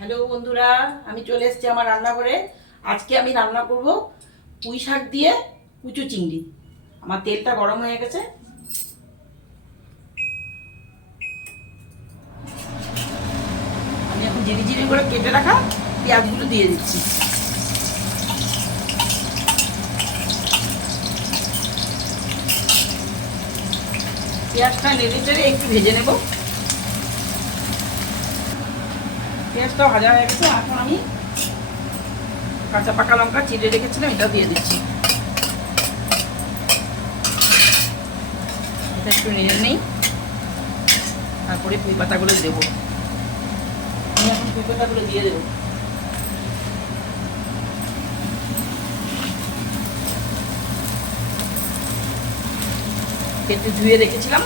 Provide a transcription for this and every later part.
Hello বন্ধুরা, আমি চলে এসেছি আমার রান্নাঘরে। আজকে আমি রান্না করব পুঁই শাক দিয়ে কুচো চিংড়ি। আমার তেলটা গরম হয়ে গেছে। আমি এখন জিরি জিরি করে কেটে রাখা পেঁয়াজগুলো দিয়ে দিচ্ছি। পেঁয়াজটা নেড়ে চেড়ে একটু ভেজে নেব। পেঁয়াজটাও ভাজা হয়ে গেছে। এখন আমি কাঁচা পাকা লঙ্কা চিড়ে রেখেছিলাম, এটাও দিয়ে দিচ্ছি। এটা একটু নেড়ে নেই, তারপরে পুঁই পাতাগুলো দেবো। আমি এখন পুঁই পাতাগুলো দিয়ে দেবো। কেটে ধুয়ে রেখেছিলাম,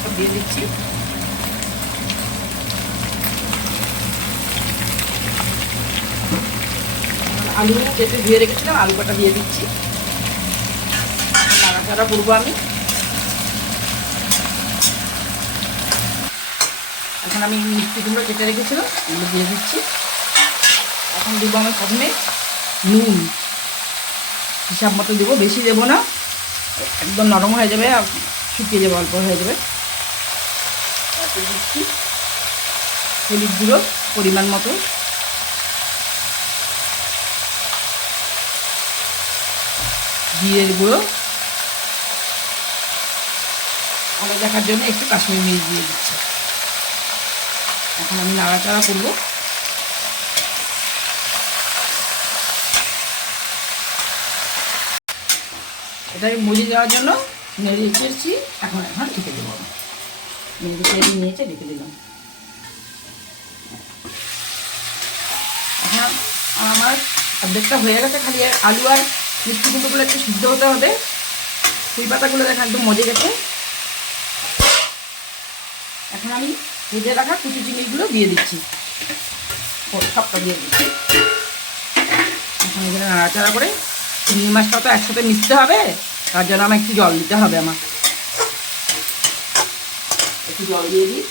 সব দিয়ে দিচ্ছি। আলু কেটে ধুয়ে রেখেছিলাম, আলু কাটা দিয়ে দিচ্ছি। নাড়াচাড়া করবো আমি। এখন আমি মিষ্টি কুমড়ো কেটে রেখেছিলাম, এগুলো দিয়ে দিচ্ছি। এখন দেবো আমি প্রথমে নুন, হিসাব মতো দেবো, বেশি দেবো না, একদম নরম হয়ে যাবে আর শুকিয়ে যাবে, অল্প হয়ে যাবে। তারপর দিচ্ছি হলুদ গুঁড়ো পরিমাণ মতো, জিরের গুঁড়ো, ভালো দেখার জন্য একটু কাশ্মীরি মির্চ দিয়ে দিচ্ছি। এখন আমি নাড়াচাড়া করবো। এটাকে মজে যাওয়ার জন্য নেড়ে চেড়েছি। এখন ঢেকে দেবো। নেড়ে চেড়ে নিয়েছে, ঢেকে দিলাম। এখন আমার অর্ধেকটা হয়ে গেছে, খালি আলু আর মিষ্টি কুমড়োগুলো একটু সিদ্ধ হতে হবে। পুঁই পাতাগুলো দেখেন একদম মজে গেছে। এখন আমি ভেজে রাখা কুচি চিংড়িগুলো দিয়ে দিচ্ছি, সবটা দিয়ে দিচ্ছি। এখন এখানে নাড়াচাড়া করে চিংড়ি মাছটা তো একসাথে মিশতে হবে, তার জন্য আমার একটু জল দিতে হবে। আমার একটু জল দিয়ে দিই।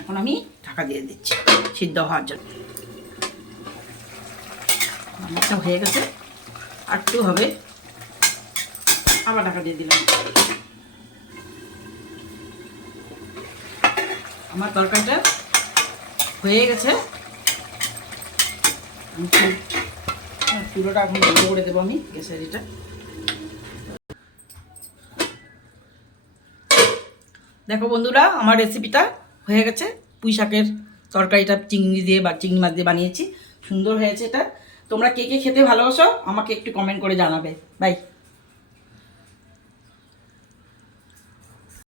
এখন আমি ঢাকা দিয়ে দিচ্ছি সিদ্ধ হওয়ার জন্য। আমারটা হয়ে গেছে, আর একটু হবে, আবার ঢাকা দিয়ে দিলাম। আমার তরকারিটা হয়ে গেছে। চুলোটা এখন বন্ধ করে দেবো আমি, গ্যাসের এটা। দেখো বন্ধুরা, আমার রেসিপিটা হয়ে গেছে। পুঁই শাকের তরকারিটা চিংড়ি দিয়ে বা চিংড়ি মাছ দিয়ে বানিয়েছি, সুন্দর হয়েছে এটা। তোমরা কে কে খেতে ভালোবাসো আমাকে একটু কমেন্ট করে জানাবে। বাই।